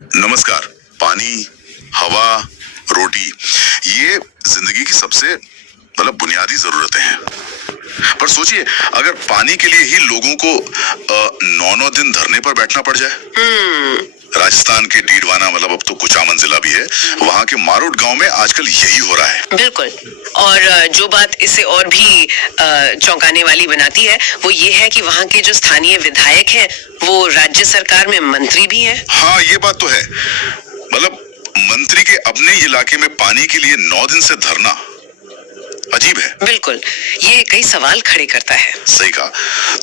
नमस्कार। पानी, हवा, रोटी, ये जिंदगी की सबसे बुनियादी जरूरतें हैं। पर सोचिए, अगर पानी के लिए ही लोगों को 9-9 दिन धरने पर बैठना पड़ जाए। राजस्थान के डीडवाना अब तो कुचामन जिला भी है, वहाँ के मारूट गांव में आजकल यही हो रहा है। बिल्कुल। और जो बात इसे और भी चौंकाने वाली बनाती है वो ये है कि वहाँ के जो स्थानीय विधायक हैं वो राज्य सरकार में मंत्री भी हैं। हाँ, ये बात तो है। मंत्री के अपने इलाके में पानी के लिए 9 दिन से धरना अजीब है। बिल्कुल, ये कई सवाल खड़े करता है। सही कहा।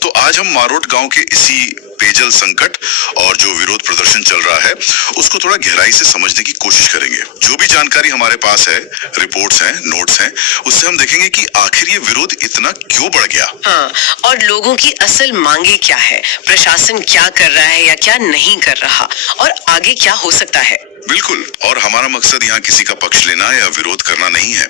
तो आज हम मारोट गांव के इसी पेयजल संकट और जो विरोध प्रदर्शन चल रहा है उसको थोड़ा गहराई से समझने की कोशिश करेंगे। जो भी जानकारी हमारे पास है, रिपोर्ट्स हैं, नोट्स हैं, उससे हम देखेंगे कि आखिर ये विरोध इतना क्यों बढ़ गया। हाँ, और लोगों की असल मांगे क्या है, प्रशासन क्या कर रहा है या क्या नहीं कर रहा, और आगे क्या हो सकता है। बिल्कुल। और हमारा मकसद यहाँ किसी का पक्ष लेना या विरोध करना नहीं है।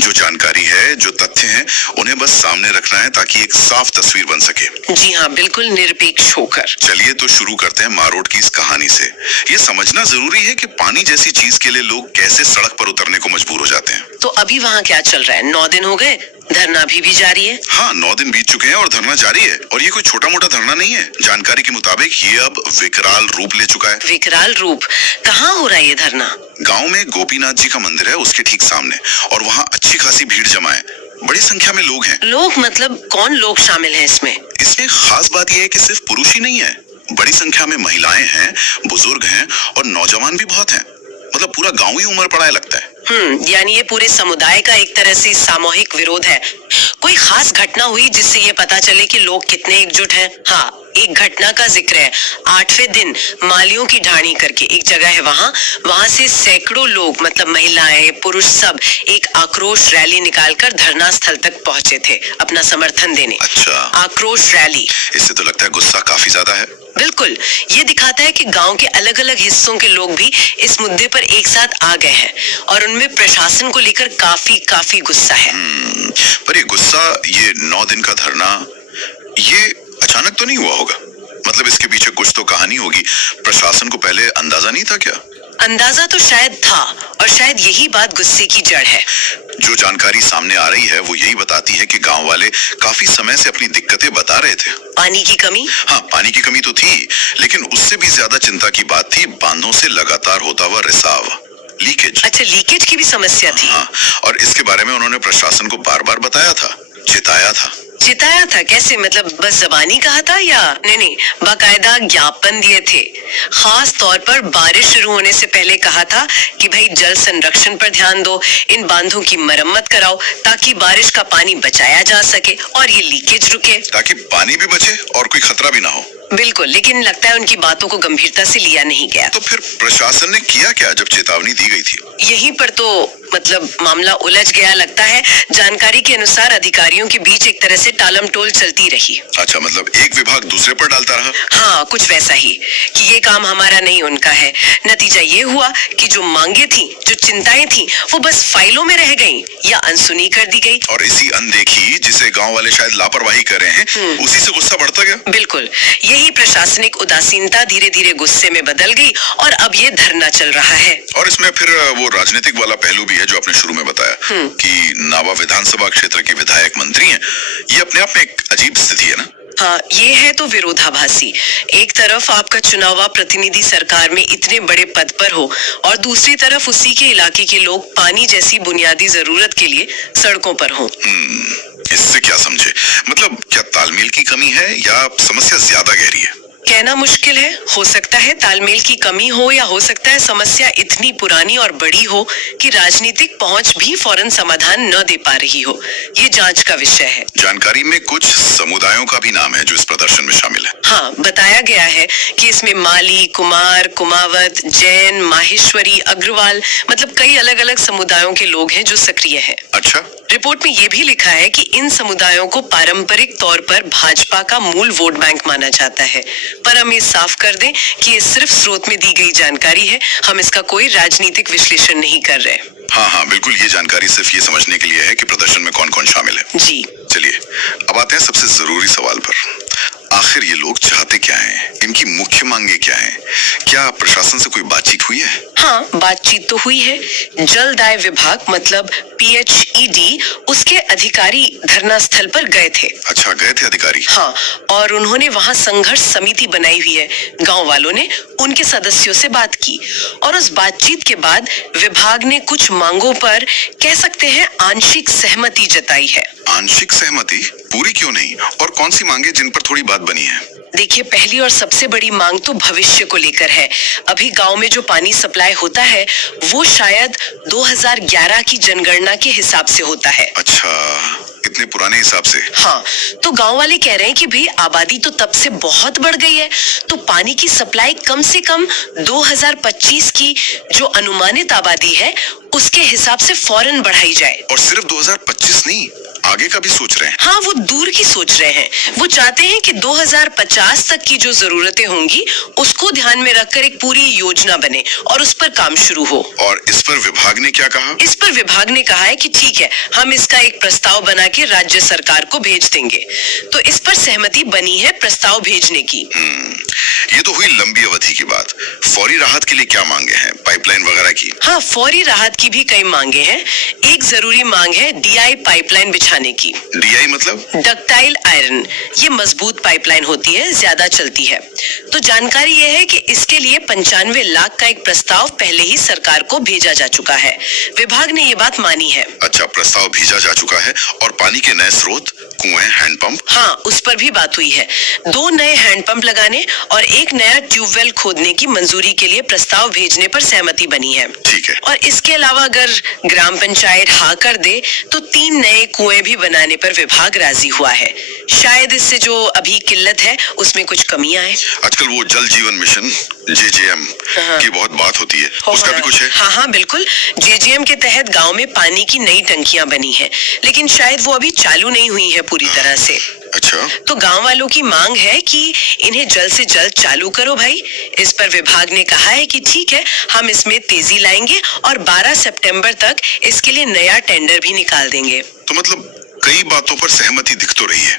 जो जानकारी है, जो तथ्य हैं, उन्हें बस सामने रखना है ताकि एक साफ तस्वीर बन सके। जी हाँ, बिल्कुल निरपेक्ष होकर। चलिए तो शुरू करते हैं मारोट की इस कहानी से। ये समझना जरूरी है कि पानी जैसी चीज के लिए लोग कैसे सड़क पर उतरने को मजबूर हो जाते हैं। तो अभी वहाँ क्या चल रहा है? 9 दिन हो गए, धरना अभी भी जारी है। हाँ, 9 दिन बीत चुके हैं और धरना जारी है। और ये कोई छोटा मोटा धरना नहीं है। जानकारी के मुताबिक ये अब विकराल रूप ले चुका है। विकराल रूप? कहाँ हो रहा है ये धरना? गांव में गोपीनाथ जी का मंदिर है, उसके ठीक सामने, और वहाँ अच्छी खासी भीड़ जमा है। बड़ी संख्या में लोग हैं। लोग मतलब कौन लोग शामिल हैं इसमें? इसमें खास बात यह है कि सिर्फ पुरुष ही नहीं है, बड़ी संख्या में महिलाएं हैं, बुजुर्ग हैं और नौजवान भी बहुत हैं। पूरा गांव ही उमड़ पड़ा है लगता है। यानी ये पूरे समुदाय का एक तरह से सामूहिक विरोध है। कोई खास घटना हुई जिससे ये पता चले कि लोग कितने एकजुट हैं? हाँ, एक घटना का जिक्र है। 8वें दिन मालियों की ढाणी करके एक जगह है, वहाँ से सैकड़ों लोग महिलाएं, पुरुष सब एक आक्रोश रैली निकालकर धरना स्थल तक पहुंचे थे अपना समर्थन देने। अच्छा। आक्रोश रैली। इससे तो लगता है गुस्सा काफी ज्यादा है। बिल्कुल, ये दिखाता है कि गांव के अलग अलग हिस्सों के लोग भी इस मुद्दे पर एक साथ आ गए हैं और उनमें प्रशासन को लेकर काफी गुस्सा है। पर ये गुस्सा, ये 9 दिन का धरना, ये अचानक तो नहीं हुआ होगा? इसके पीछे कुछ तो कहानी होगी। प्रशासन को पहले अंदाजा नहीं था क्या? अंदाजा तो शायद था, और शायद यही बात गुस्से की जड़ है। जो जानकारी सामने आ रही है वो यही बताती है कि गांव वाले काफी समय से अपनी दिक्कतें बता रहे थे। पानी की कमी? हाँ, पानी की कमी तो थी, लेकिन उससे भी ज्यादा चिंता की बात थी बांधों से लगातार होता हुआ रिसाव, लीकेज। अच्छा, लीकेज की भी समस्या थी। हाँ, और इसके बारे में उन्होंने प्रशासन को बार बार बताया था, चिताया था। चिताया था कैसे? बस जबानी कहा था या? नहीं, बाकायदा ज्ञापन दिए थे। खास तौर पर बारिश शुरू होने से पहले कहा था कि भाई जल संरक्षण पर ध्यान दो, इन बांधों की मरम्मत कराओ ताकि बारिश का पानी बचाया जा सके और ये लीकेज रुके। ताकि पानी भी बचे और कोई खतरा भी ना हो। बिल्कुल, लेकिन लगता है उनकी बातों को गंभीरता से लिया नहीं गया। तो फिर प्रशासन ने किया क्या जब चेतावनी दी गई थी? यहीं पर तो मामला उलझ गया लगता है। जानकारी के अनुसार अधिकारियों के बीच एक तरह से टालमटोल चलती रही। अच्छा, एक विभाग दूसरे पर डालता रहा। हाँ, कुछ वैसा ही कि ये काम हमारा नहीं, उनका है। नतीजा ये हुआ कि जो मांगे थी, जो चिंताएं थी, वो बस फाइलों में रह गईं या अनसुनी कर दी गई। और इसी अनदेखी, जिसे गांव वाले शायद लापरवाही कर रहे हैं, उसी से गुस्सा बढ़ता गया। बिल्कुल, यही प्रशासनिक उदासीनता धीरे धीरे गुस्से में बदल गई और अब ये धरना चल रहा है। और इसमें फिर वो राजनीतिक वाला पहलू भी है जो आपने शुरू में बताया कि नावा विधानसभा क्षेत्र के विधायक मंत्री हैं। ये अपने आप में एक अजीब स्थिति है ना? हाँ, ये है तो विरोधाभासी। एक तरफ आपका चुनावा प्रतिनिधि सरकार में इतने बड़े पद पर हो और दूसरी तरफ उसी के इलाके के लोग पानी जैसी बुनियादी जरूरत के लिए सड़कों पर हों। इससे क्या समझे? क्या तालमेल की कमी है या समस्या ज्यादा गहरी है? कहना मुश्किल है। हो सकता है तालमेल की कमी हो या हो सकता है समस्या इतनी पुरानी और बड़ी हो कि राजनीतिक पहुंच भी फौरन समाधान न दे पा रही हो। ये जांच का विषय है। जानकारी में कुछ समुदायों का भी नाम है जो इस प्रदर्शन में शामिल है। हाँ, बताया गया है कि इसमें माली, कुमार, कुमावत, जैन, माहेश्वरी, अग्रवाल कई अलग अलग समुदायों के लोग हैं जो सक्रिय हैं। अच्छा। रिपोर्ट में ये भी लिखा है कि इन समुदायों को पारंपरिक तौर पर भाजपा का मूल वोट बैंक माना जाता है, पर हम ये साफ कर दें कि ये सिर्फ स्रोत में दी गई जानकारी है। हम इसका कोई राजनीतिक विश्लेषण नहीं कर रहे। हाँ, बिल्कुल, ये जानकारी सिर्फ ये समझने के लिए है कि प्रदर्शन में कौन कौन शामिल है। जी। चलिए, अब आते हैं सबसे जरूरी सवाल पर। आखिर ये लोग चाहते क्या हैं? इनकी मुख्य मांगे क्या हैं? क्या प्रशासन से कोई बातचीत हुई है? हाँ, बातचीत तो हुई है। जलदाय विभाग मतलब PHED उसके अधिकारी धरना स्थल पर गए थे। अच्छा, गए थे अधिकारी? हाँ, और उन्होंने वहाँ संघर्ष समिति बनाई हुई है। गांव वालों ने उनके सदस्यों से बात की और उस बातचीत के बाद विभाग ने कुछ मांगों पर कह सकते हैं आंशिक सहमति जताई है। आंशिक सहमति? पूरी क्यों नहीं? और कौन सी मांगे जिन पर थोड़ी बात बनी है? देखिए, पहली और सबसे बड़ी मांग तो भविष्य को लेकर है। अभी गांव में जो पानी सप्लाई होता है वो शायद 2011 की जनगणना के हिसाब से होता है। अच्छा, इतने पुराने हिसाब से? हाँ, तो गांव वाले कह रहे हैं कि भाई आबादी तो तब से बहुत बढ़ गई है, तो पानी की सप्लाई कम से कम 2025 की जो अनुमानित आबादी है उसके हिसाब से फौरन बढ़ाई जाए। और सिर्फ 2025 नहीं, आगे का भी सोच रहे हैं? हाँ, वो दूर की सोच रहे हैं। वो चाहते हैं कि 2050 तक की जो जरूरतें होंगी उसको ध्यान में रखकर एक पूरी योजना बने और उस पर काम शुरू हो। और इस पर विभाग ने क्या कहा? इस पर विभाग ने कहा है कि ठीक है, हम इसका एक प्रस्ताव बना के राज्य सरकार को भेज देंगे। तो इस पर सहमति बनी है प्रस्ताव भेजने की। ये तो हुई लंबी अवधि की बात। फौरी राहत के लिए क्या मांगे हैं? पाइपलाइन वगैरह की? हाँ, फौरी राहत की भी कई मांगे हैं। एक जरूरी मांग है DI पाइपलाइन बिछाने की। DI मतलब? Ductile iron. ये मजबूत पाइपलाइन होती है, ज्यादा चलती है। तो जानकारी ये है कि इसके लिए 95 लाख का एक प्रस्ताव पहले ही सरकार को भेजा जा चुका है। विभाग ने ये बात मानी है। अच्छा, प्रस्ताव भेजा जा चुका है। और पानी के नए स्रोत, कुएं, हैंडपंप? हाँ, उस पर भी बात हुई है। 2 नए हैंडपंप लगाने और एक नया ट्यूबवेल खोदने की मंजूरी के लिए प्रस्ताव भेजने पर सहमति बनी है। ठीक है। और इसके अलावा अगर ग्राम पंचायत हाँ कर दे तो 3 नए कुएं भी बनाने पर विभाग राजी हुआ है। शायद इससे जो अभी किल्लत है उसमें कुछ कमी आए। आजकल वो जल जीवन मिशन JJM की बहुत बात होती है, उसका भी कुछ है? हाँ हाँ, बिल्कुल। JJM के तहत गांव में पानी की नई टंकियां बनी हैं, लेकिन शायद वो अभी चालू नहीं हुई है पूरी तरह से। अच्छा, तो गांव वालों की मांग है कि इन्हें जल्द से जल्द चालू करो भाई। इस पर विभाग ने कहा है कि ठीक है, हम इसमें तेजी लाएंगे और 12 सितंबर तक इसके लिए नया टेंडर भी निकाल देंगे। तो मतलब कई बातों पर सहमति दिख तो रही है।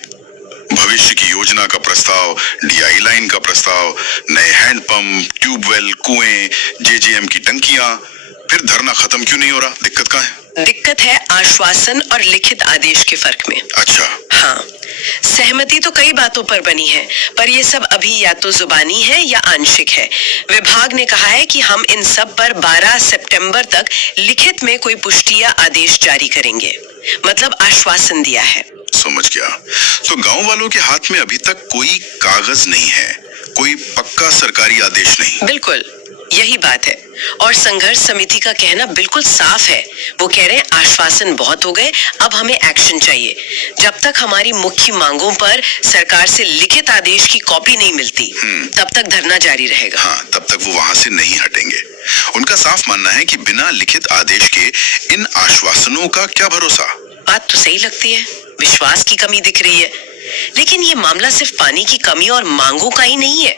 भविष्य की योजना का प्रस्ताव, DI लाइन का प्रस्ताव, नए हैंडपंप, ट्यूबवेल, कुएं, JJM की टंकियां। फिर धरना खत्म क्यों नहीं हो रहा? दिक्कत कहाँ है? दिक्कत है आश्वासन और लिखित आदेश के फर्क में। अच्छा। हाँ, सहमति तो कई बातों पर बनी है, पर ये सब अभी या तो जुबानी है या आंशिक है। विभाग ने कहा है कि हम इन सब पर 12 सितंबर तक लिखित में कोई पुष्टि या आदेश जारी करेंगे। मतलब आश्वासन दिया है। समझ गया। तो गांव वालों के हाथ में अभी तक कोई कागज नहीं है, कोई पक्का सरकारी आदेश नहीं। बिल्कुल, यही बात है। और संघर्ष समिति का कहना बिल्कुल साफ है। वो कह रहे हैं आश्वासन बहुत हो गए, अब हमें एक्शन चाहिए। जब तक हमारी मुख्य मांगों पर सरकार से लिखित आदेश की कॉपी नहीं मिलती तब तक धरना जारी रहेगा। हाँ, तब तक वो वहां से नहीं हटेंगे। उनका साफ मानना है कि बिना लिखित आदेश के इन आश्वासनों का क्या भरोसा। बात तो सही लगती है, विश्वास की कमी दिख रही है। लेकिन ये मामला सिर्फ पानी की कमी और मांगों का ही नहीं है।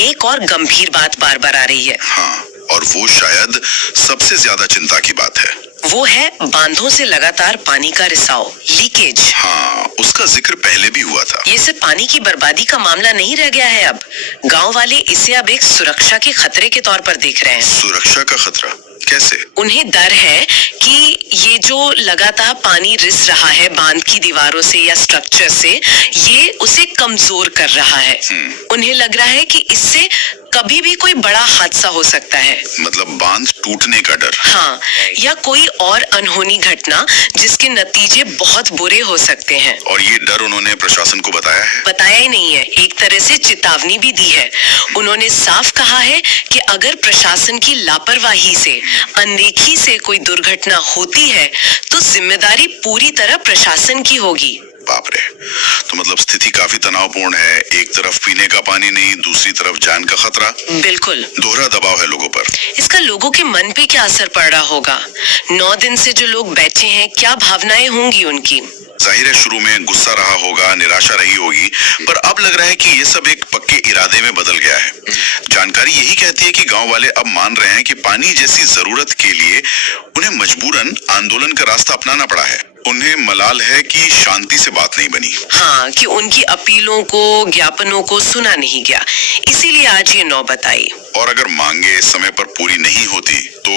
एक और गंभीर बात बार बार आ रही है। हाँ, और वो शायद सबसे ज्यादा चिंता की बात है। वो है बांधों से लगातार पानी का रिसाव, लीकेज। हाँ, उसका जिक्र पहले भी हुआ था। ये सिर्फ पानी की बर्बादी का मामला नहीं रह गया है। अब गांव वाले इसे अब एक सुरक्षा के खतरे के तौर पर देख रहे हैं। सुरक्षा का खतरा कैसे? उन्हें डर है कि ये जो लगातार पानी रिस रहा है बांध की दीवारों से या स्ट्रक्चर से, ये उसे कमजोर कर रहा है। उन्हें लग रहा है कि इससे कभी भी कोई बड़ा हादसा हो सकता है। मतलब बांध टूटने का डर? हाँ, या कोई और अनहोनी घटना जिसके नतीजे बहुत बुरे हो सकते हैं। और ये डर उन्होंने प्रशासन को बताया है? बताया ही नहीं है, एक तरह से चेतावनी भी दी है। उन्होंने साफ कहा है कि अगर प्रशासन की लापरवाही से, अनदेखी से कोई दुर्घटना होती है तो जिम्मेदारी पूरी तरह प्रशासन की होगी। बाप रे, तो मतलब स्थिति काफी तनावपूर्ण है। एक तरफ पीने का पानी नहीं, दूसरी तरफ जान का खतरा। बिल्कुल, दोहरा दबाव है लोगों पर। इसका लोगों के मन पे क्या असर पड़ रहा होगा? 9 दिन से जो लोग बैठे हैं, क्या भावनाएं होंगी उनकी? जाहिर है शुरू में गुस्सा रहा होगा, निराशा रही होगी, पर अब लग रहा है कि ये सब एक पक्के इरादे में बदल गया है। जानकारी यही कहती है कि गांव वाले अब मान रहे हैं कि पानी जैसी जरूरत के लिए उन्हें मजबूरन आंदोलन का रास्ता अपनाना पड़ा है। उन्हें मलाल है कि शांति से बात नहीं बनी। हाँ, कि उनकी अपीलों को, ज्ञापनों को सुना नहीं गया, इसीलिए आज ये नौबत आई। और अगर मांगे समय पर पूरी नहीं होती तो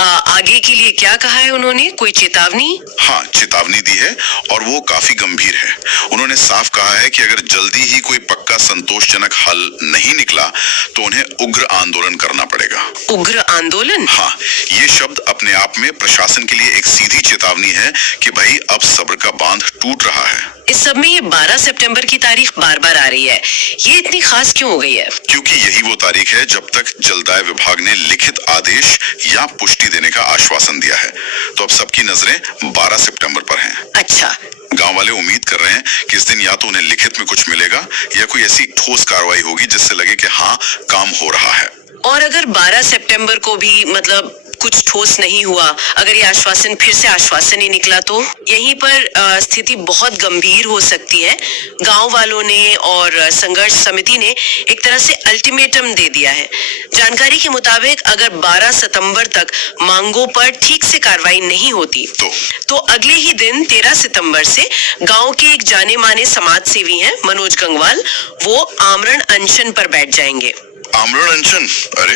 आगे के लिए क्या कहा है उन्होंने? कोई चेतावनी? हाँ, चेतावनी दी है और वो काफी गंभीर है। उन्होंने साफ कहा है कि अगर जल्दी ही कोई पक्का संतोषजनक हल नहीं निकला तो उन्हें उग्र आंदोलन करना पड़ेगा। उग्र आंदोलन? हाँ, ये शब्द अपने आप में प्रशासन के लिए एक सीधी चेतावनी है कि भाई अब सब्र का बांध टूट रहा है। इस सब में ये 12 सितंबर की तारीख बार बार आ रही है, ये इतनी खास क्यों हो गई है? क्योंकि यही वो तारीख है जब तक जलदाय विभाग ने लिखित आदेश या पुष्टि देने का आश्वासन दिया है। तो अब सबकी नजरें 12 सितंबर पर हैं। अच्छा, गांव वाले उम्मीद कर रहे हैं कि इस दिन या तो उन्हें लिखित में कुछ मिलेगा या कोई ऐसी ठोस कार्रवाई होगी जिससे लगे कि हाँ, काम हो रहा है। और अगर 12 सितंबर को भी मतलब कुछ ठोस नहीं हुआ, अगर ये आश्वासन फिर से आश्वासन ही निकला तो यहीं पर स्थिति बहुत गंभीर हो सकती है। गांव वालों ने और संघर्ष समिति ने एक तरह से अल्टीमेटम दे दिया है। जानकारी के मुताबिक अगर 12 सितंबर तक मांगों पर ठीक से कार्रवाई नहीं होती तो अगले ही दिन 13 सितंबर से गांव के एक जाने माने समाज सेवी हैं मनोज गंगवाल, वो आमरण अनशन पर बैठ जाएंगे। आमरण अनशन? अरे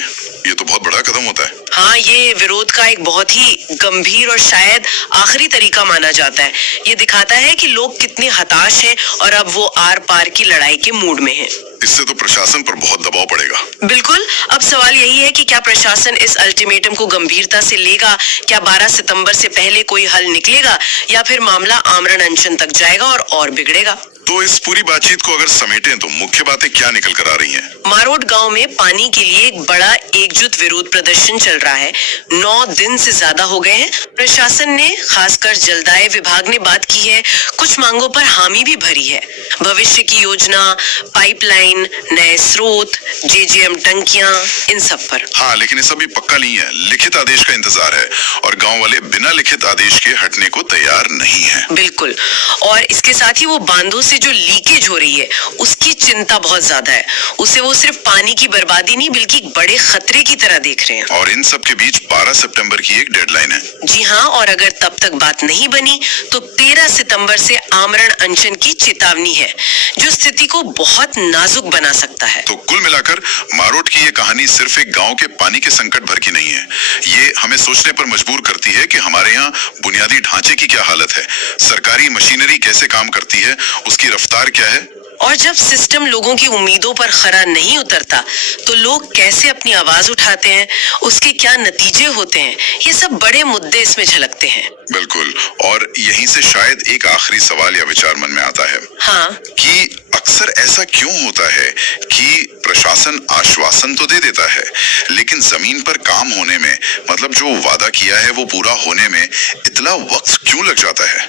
ये तो बहुत बड़ा कदम होता है। हाँ, ये विरोध का एक बहुत ही गंभीर और शायद आखिरी तरीका माना जाता है। ये दिखाता है कि लोग कितने हताश हैं और अब वो आर पार की लड़ाई के मूड में हैं। इससे तो प्रशासन पर बहुत दबाव पड़ेगा। बिल्कुल, अब सवाल यही है कि क्या प्रशासन इस अल्टीमेटम को गंभीरता से लेगा? क्या 12 सितंबर से पहले कोई हल निकलेगा या फिर मामला आमरण अनशन तक जाएगा और बिगड़ेगा? तो इस पूरी बातचीत को अगर समेटें तो मुख्य बातें क्या निकल कर आ रही हैं? मारोट गांव में पानी के लिए एक बड़ा एकजुट विरोध प्रदर्शन चल रहा है। 9 दिन से ज्यादा हो गए हैं। प्रशासन ने, खासकर जलदाय विभाग ने बात की है, कुछ मांगों पर हामी भी भरी है। भविष्य की योजना, पाइपलाइन, नए स्रोत, जेजेएम टंकियां, इन सब पर। हाँ, लेकिन ये सब पक्का नहीं है। लिखित आदेश का इंतजार है और गांव वाले बिना लिखित आदेश के हटने को तैयार नहीं है। बिल्कुल, और इसके साथ ही वो बांधों से जो लीकेज हो रही है उसकी चिंता बहुत ज्यादा है। उसे वो सिर्फ पानी की बर्बादी नहीं बल्कि एक बड़े खतरे की तरह देख रहे हैं। और इन सब के बीच 12 सितंबर की एक डेडलाइन है। जी हाँ, और अगर तब तक बात नहीं बनी तो 13 सितंबर से आमरण अनशन की चेतावनी है, जो स्थिति को बहुत नाजुक बना सकता है। तो कुल मिलाकर मारोट की ये कहानी सिर्फ एक गांव के पानी के संकट भर की नहीं है। ये हमें सोचने पर मजबूर करती है कि हमारे यहाँ बुनियादी ढांचे की क्या हालत है, सरकारी मशीनरी कैसे काम करती है, उसकी रफ्तार क्या है। और जब सिस्टम लोगों की उम्मीदों पर खरा नहीं उतरता तो लोग कैसे अपनी आवाज उठाते हैं, उसके क्या नतीजे होते हैं, ये सब बड़े मुद्दे इसमें झलकते हैं। बिल्कुल, और यहीं से शायद एक आखिरी सवाल या विचार मन में आता है। हाँ, कि अक्सर ऐसा क्यों होता है कि प्रशासन आश्वासन तो दे देता है लेकिन जमीन पर काम होने में, मतलब जो वादा किया है वो पूरा होने में इतना वक्त क्यों लग जाता है,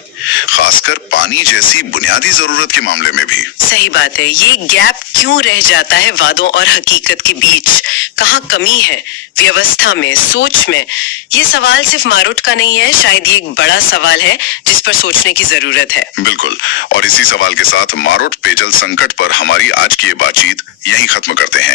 खासकर पानी जैसी बुनियादी जरूरत के मामले में भी। सही बात है, ये गैप क्यों रह जाता है वादों और हकीकत के बीच? कहाँ कमी है व्यवस्था में, सोच में? ये सवाल सिर्फ मारोट का नहीं है, शायद ये एक बड़ा सवाल है जिस पर सोचने की जरूरत है। बिल्कुल, और इसी सवाल के साथ मारोट पेयजल संकट पर हमारी आज की ये बातचीत यहीं खत्म करते हैं।